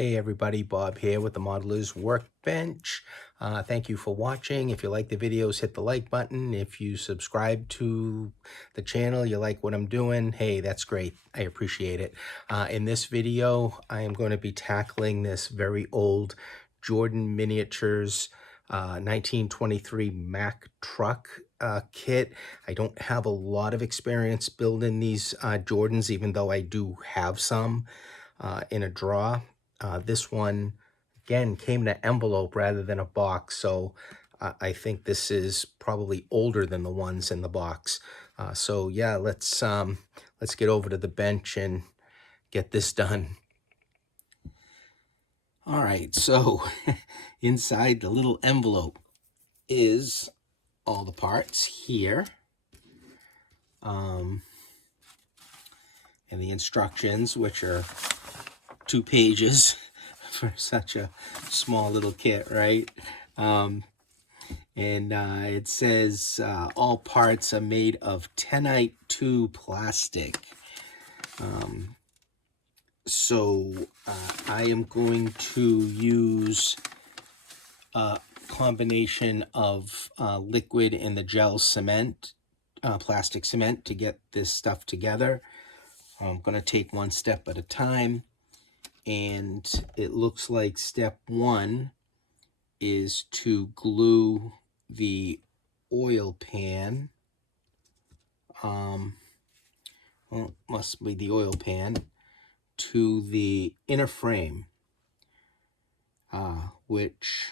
Hey everybody, Bob here with the Modeler's Workbench. Thank you for watching. If you like the videos, hit the like button. If you subscribe to the channel, you like what I'm doing, hey, that's great. I appreciate it. In this video, I am going to be tackling this very old Jordan Miniatures 1923 Mack Truck kit. I don't have a lot of experience building these Jordans, even though I do have some in a drawer. This one, again, came in an envelope rather than a box, so I think this is probably older than the ones in the box. So yeah, let's get over to the bench and get this done. All right, so inside the little envelope is all the parts here, and the instructions, which are 2 pages for such a small little kit, right? And it says all parts are made of 10ite 2 plastic. So I am going to use a combination of liquid and the gel cement, plastic cement, to get this stuff together. I'm going to take one step at a time. And it looks like step 1 is to glue the oil pan. Well, it must be the oil pan to the inner frame, which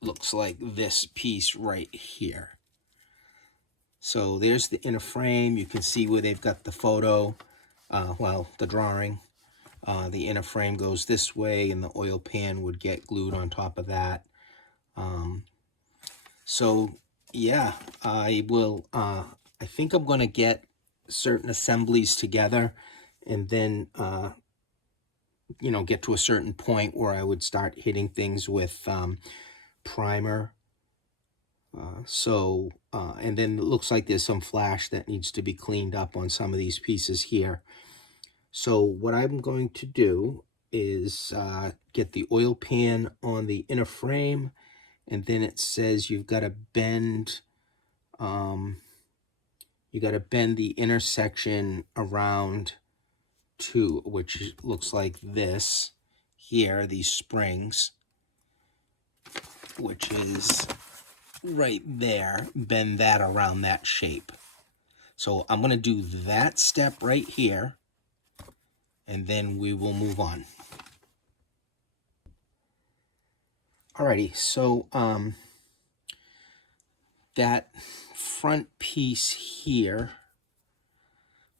looks like this piece right here. So there's the inner frame. You can see where they've got the photo, well, the drawing. The inner frame goes this way, and the oil pan would get glued on top of that. So yeah, I think I'm going to get certain assemblies together, and then get to a certain point where I would start hitting things with primer. And then it looks like there's some flash that needs to be cleaned up on some of these pieces here. So what I'm going to do is get the oil pan on the inner frame, and then it says you've got to bend the intersection around to, which looks like this here, these springs, which is right there. Bend that around that shape. So I'm going to do that step right here, and then we will move on. Alrighty, so that front piece here,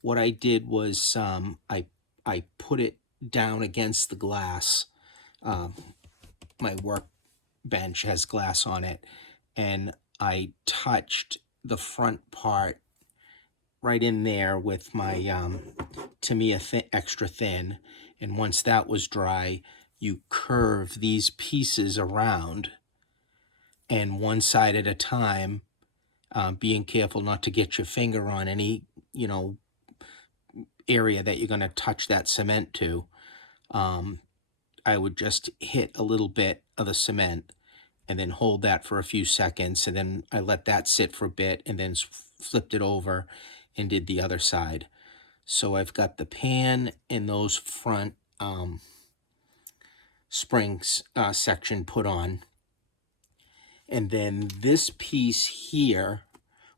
what I did was I put it down against the glass. My workbench has glass on it, and I touched the front part right in there with my Tamiya extra thin, and once that was dry, you curve these pieces around, and one side at a time, being careful not to get your finger on any area that you're going to touch that cement to. I would just hit a little bit of the cement and then hold that for a few seconds, and then I let that sit for a bit, and then flipped it over and did the other side. So I've got the pan and those front springs section put on, and then this piece here,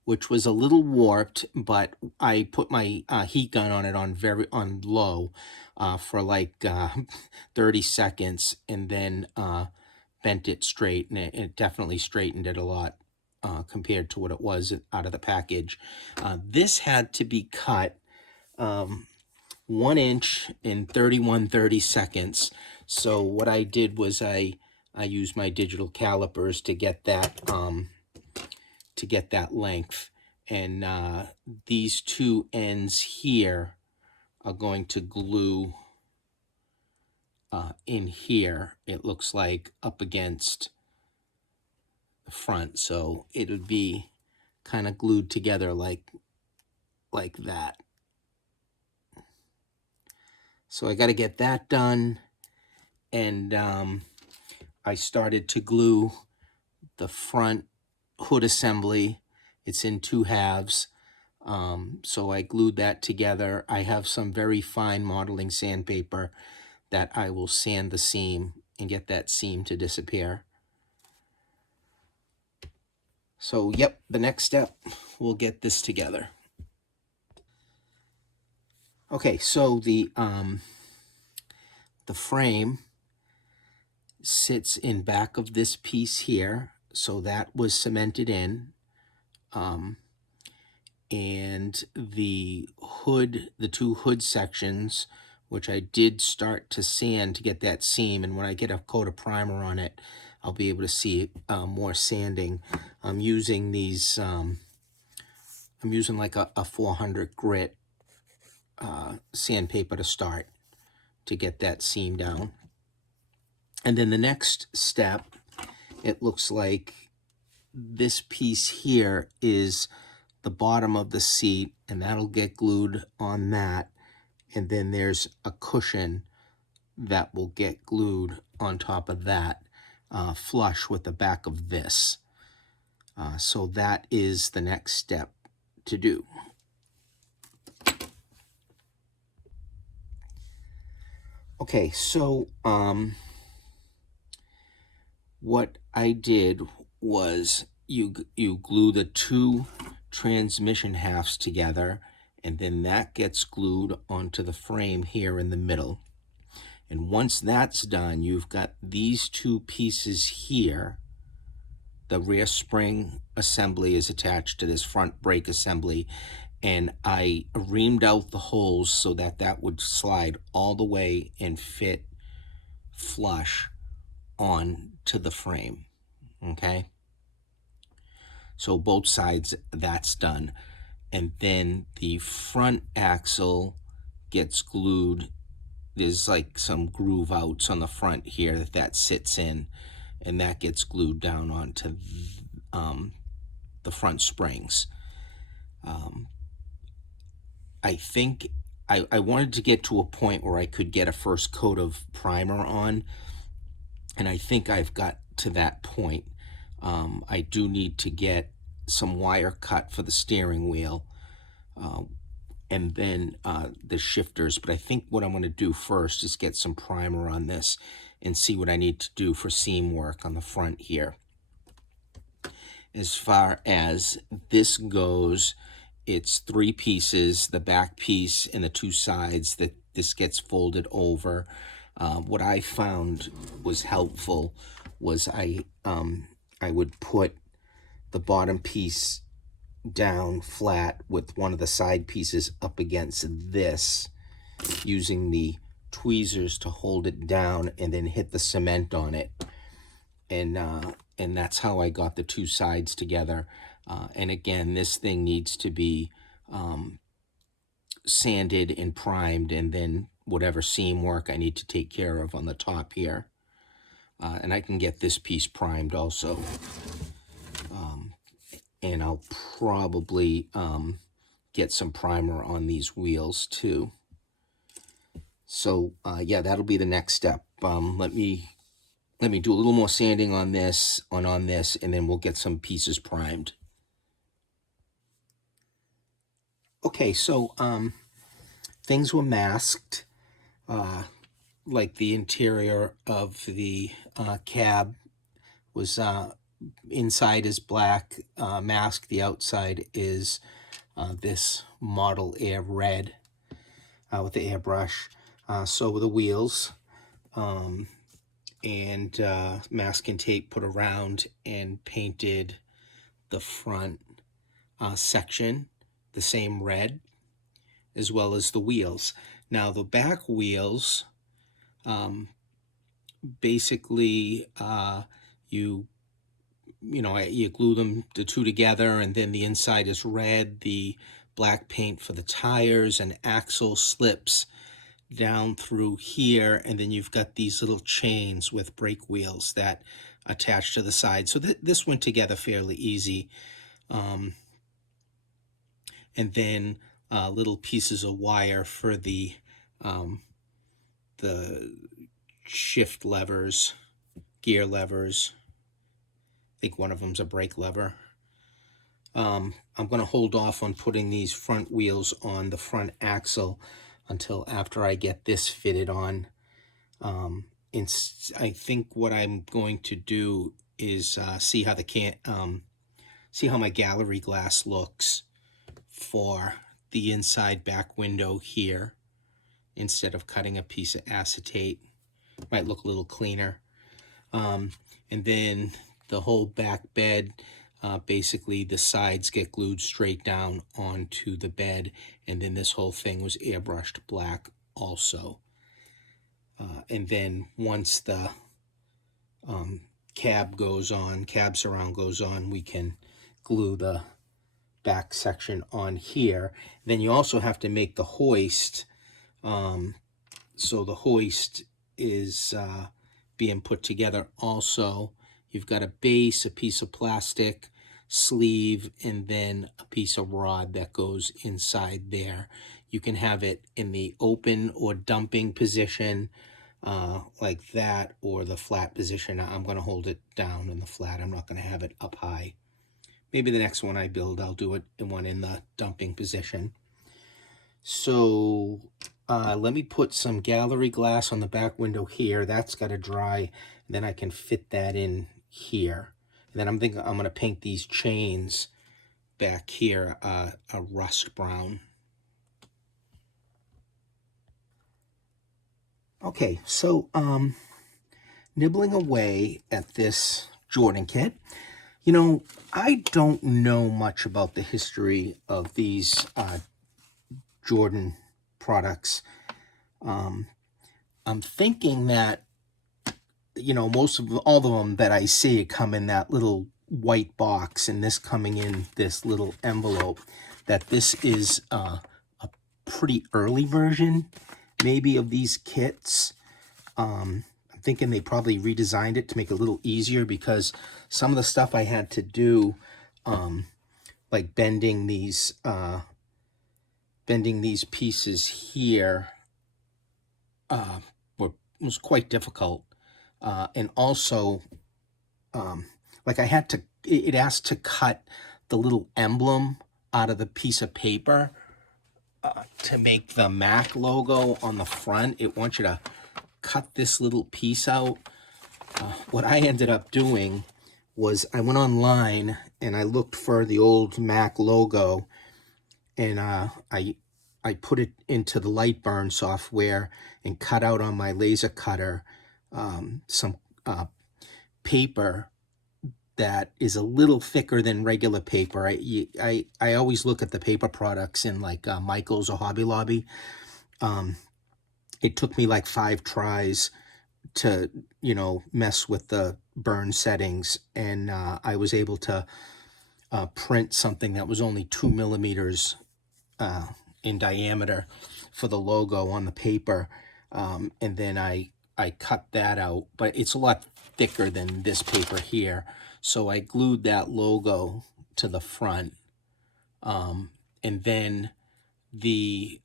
which was a little warped, but I put my heat gun on it on low for like 30 seconds, and then bent it straight, and it definitely straightened it a lot compared to what it was out of the package. This had to be cut 1 inch in 31/30 seconds. So what I did was I used my digital calipers to get that length, and these 2 ends here are going to glue in here, it looks like, up against the front, so it would be kind of glued together like that. So I got to get that done, and I started to glue the front hood assembly. It's in 2 halves. So I glued that together. I have some very fine modeling sandpaper that I will sand the seam and get that seam to disappear. So, yep, the next step, we'll get this together. Okay, so the frame sits in back of this piece here, so that was cemented in. And the hood, the 2 hood sections, which I did start to sand to get that seam, and when I get a coat of primer on it, I'll be able to see more sanding. I'm using these, I'm using like a 400 grit sandpaper to start to get that seam down. And then the next step, it looks like this piece here is the bottom of the seat, and that'll get glued on that. And then there's a cushion that will get glued on top of that, flush with the back of this. So that is the next step to do. Okay, so what I did was you glue the 2 transmission halves together, and then that gets glued onto the frame here in the middle. And once that's done, you've got these 2 pieces here. The rear spring assembly is attached to this front brake assembly, and I reamed out the holes so that that would slide all the way and fit flush on to the frame. Okay, so both sides, that's done. And then the front axle gets glued. There's like some groove outs on the front here that sits in, and that gets glued down onto the front springs. I think I wanted to get to a point where I could get a first coat of primer on, and I think I've got to that point. I do need to get some wire cut for the steering wheel, and then the shifters. But I think what I'm going to do first is get some primer on this and see what I need to do for seam work on the front here. As far as this goes, it's 3 pieces, the back piece and the 2 sides that this gets folded over. What I found was helpful was I would put the bottom piece down flat with one of the side pieces up against this, using the tweezers to hold it down, and then hit the cement on it. And that's how I got the 2 sides together. And again, this thing needs to be sanded and primed, and then whatever seam work I need to take care of on the top here. And I can get this piece primed also. And I'll probably get some primer on these wheels too. So yeah, that'll be the next step. Let me do a little more sanding on this, on this, and then we'll get some pieces primed. Okay, so things were masked, like the interior of the cab was inside is black, masked. The outside is this Model Air red with the airbrush. So were the wheels, and masking tape put around and painted the front section the same red, as well as the wheels. Now the back wheels, basically you glue them, the 2 together, and then the inside is red. The black paint for the tires and axle slips down through here, and then you've got these little chains with brake wheels that attach to the side. So this went together fairly easy. And then little pieces of wire for the shift levers, gear levers. I think one of them's a brake lever. I'm going to hold off on putting these front wheels on the front axle until after I get this fitted on. I think what I'm going to do is see how my gallery glass looks for the inside back window here. Instead of cutting a piece of acetate, might look a little cleaner. And then the whole back bed, basically the sides get glued straight down onto the bed, and then this whole thing was airbrushed black also. And then once the cab surround goes on, we can glue the back section on here. Then you also have to make the hoist. So the hoist is being put together also. You've got a base, a piece of plastic, sleeve, and then a piece of rod that goes inside there. You can have it in the open or dumping position like that, or the flat position. I'm going to hold it down in the flat. I'm not going to have it up high. Maybe the next one I build, I'll do it in the dumping position. So let me put some gallery glass on the back window here. That's got to dry. Then I can fit that in here. And then I'm thinking I'm going to paint these chains back here a rust brown. Okay, so nibbling away at this Jordan kit. You know, I don't know much about the history of these Jordan products. I'm thinking that, you know, all of them that I see come in that little white box, and this coming in this little envelope, that this is a pretty early version, maybe, of these kits. I'm thinking they probably redesigned it to make it a little easier, because some of the stuff I had to do, like bending these pieces here, was quite difficult. And also, like it asked to cut the little emblem out of the piece of paper to make the Mack logo on the front. It wants you to cut this little piece out. What I ended up doing was I went online and I looked for the old Mack logo, and I put it into the Lightburn software and cut out on my laser cutter some paper that is a little thicker than regular paper. I always look at the paper products in like Michael's or Hobby Lobby. It took me like 5 tries to, you know, mess with the burn settings, and I was able to print something that was only 2 millimeters in diameter for the logo on the paper, and then I cut that out, but it's a lot thicker than this paper here, so I glued that logo to the front, and then the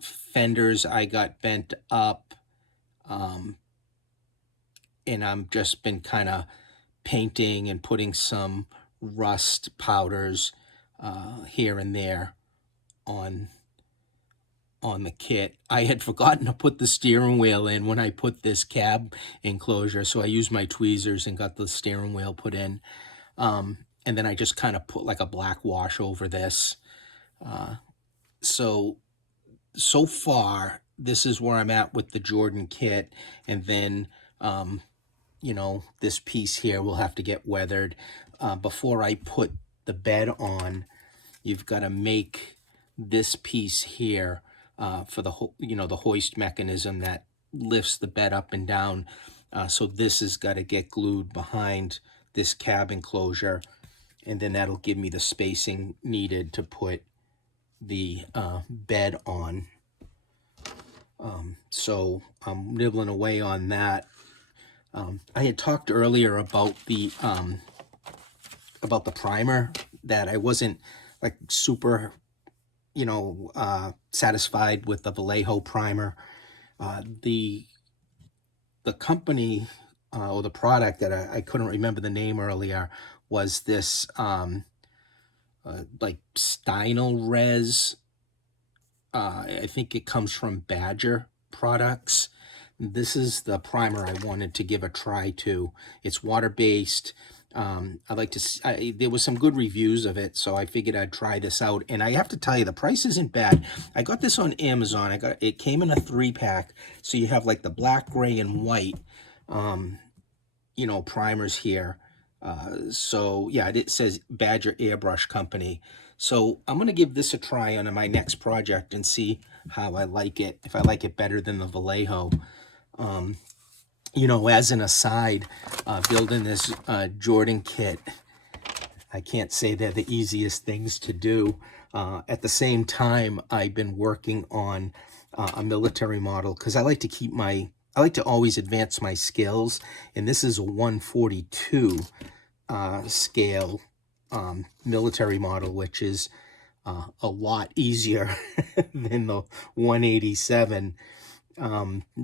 fenders I got bent up, and I'm just been kind of painting and putting some rust powders here and there on the kit. I had forgotten to put the steering wheel in when I put this cab enclosure, so I used my tweezers and got the steering wheel put in, and then I just kind of put like a black wash over this. So far this is where I'm at with the Jordan kit, and then you know, this piece here will have to get weathered. Before I put the bed on, you've got to make this piece here for the the hoist mechanism that lifts the bed up and down. So this has got to get glued behind this cab enclosure, and then that'll give me the spacing needed to put the bed on. So I'm nibbling away on that. I had talked earlier about the primer, that I wasn't like super, you know, satisfied with the Vallejo primer. The the company or the product that I couldn't remember the name earlier was this like Stynal Res. I think it comes from Badger Products. This is the primer I wanted to give a try to. It's water-based. I like to. There was some good reviews of it, so I figured I'd try this out. And I have to tell you, the price isn't bad. I got this on Amazon. It came in a 3-pack, so you have like the black, gray, and white. Primers here. So yeah, it says Badger Airbrush Company. So I'm gonna give this a try on my next project and see how I like it. If I like it better than the Vallejo. As an aside, building this Jordan kit, I can't say they're the easiest things to do. At the same time, I've been working on a military model because I like to always advance my skills. And this is a 142 scale military model, which is a lot easier than the 187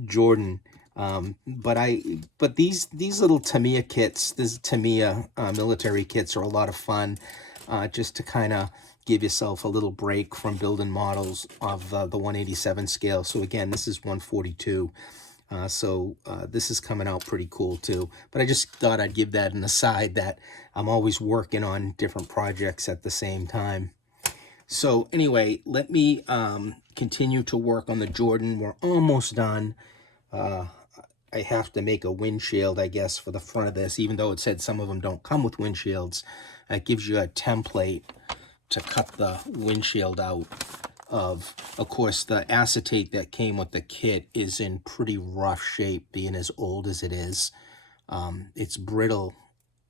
Jordan. But these little Tamiya kits, these Tamiya military kits, are a lot of fun, just to kind of give yourself a little break from building models of the 187 scale. So again, this is 142. So this is coming out pretty cool too. But I just thought I'd give that an aside, that I'm always working on different projects at the same time. So anyway, let me continue to work on the Jordan. We're almost done. I have to make a windshield, I guess, for the front of this, even though it said some of them don't come with windshields. It gives you a template to cut the windshield out of. Of course, the acetate that came with the kit is in pretty rough shape, being as old as it is. It's brittle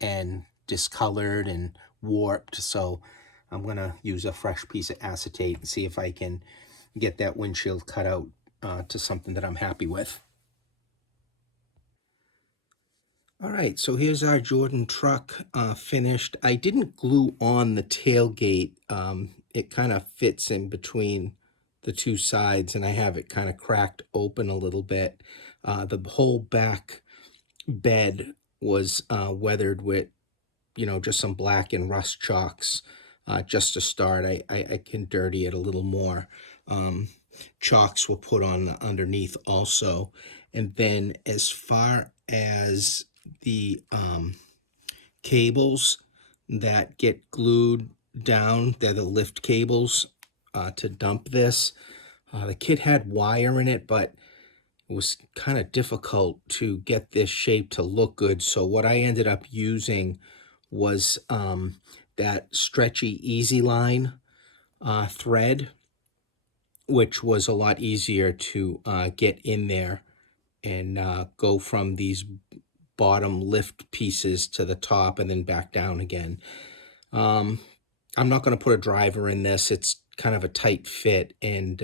and discolored and warped, so I'm going to use a fresh piece of acetate and see if I can get that windshield cut out to something that I'm happy with. All right, so here's our Jordan truck finished. I didn't glue on the tailgate. It kind of fits in between the two sides, and I have it kind of cracked open a little bit. The whole back bed was weathered with, just some black and rust chalks. Just to start, I can dirty it a little more. Chalks were put on underneath also. And then as far as the cables that get glued down, they're the lift cables to dump this. The kit had wire in it, but it was kind of difficult to get this shape to look good. So what I ended up using was that stretchy Easy Line thread, which was a lot easier to get in there and go from these bottom lift pieces to the top and then back down again. I'm not going to put a driver in this. It's kind of a tight fit, and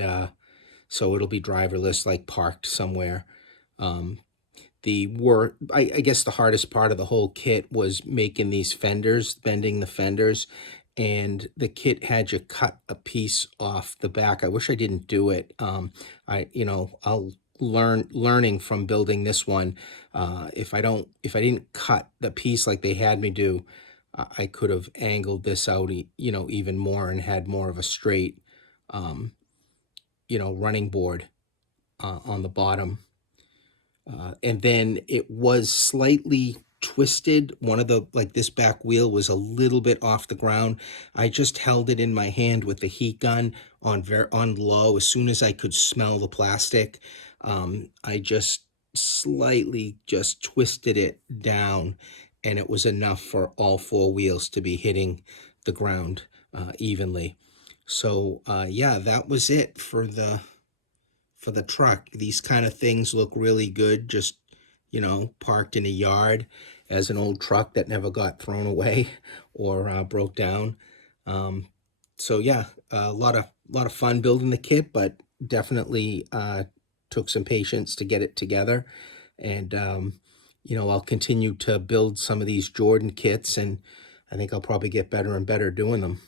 so it'll be driverless, like parked somewhere. I guess the hardest part of the whole kit was making these fenders, bending the fenders, and the kit had you cut a piece off the back. I wish I didn't do it. I'll learning from building this one. If I didn't cut the piece like they had me do, I could have angled this out, even more, and had more of a straight, running board on the bottom. And then it was slightly twisted. One of this back wheel was a little bit off the ground. I just held it in my hand with the heat gun on low. As soon as I could smell the plastic, I just slightly just twisted it down, and it was enough for all 4 wheels to be hitting the ground evenly. So yeah, that was it for the truck. These kind of things look really good, just, parked in a yard as an old truck that never got thrown away or broke down. So yeah, a lot of fun building the kit, but definitely took some patience to get it together. And I'll continue to build some of these Jordan kits, and I think I'll probably get better and better doing them.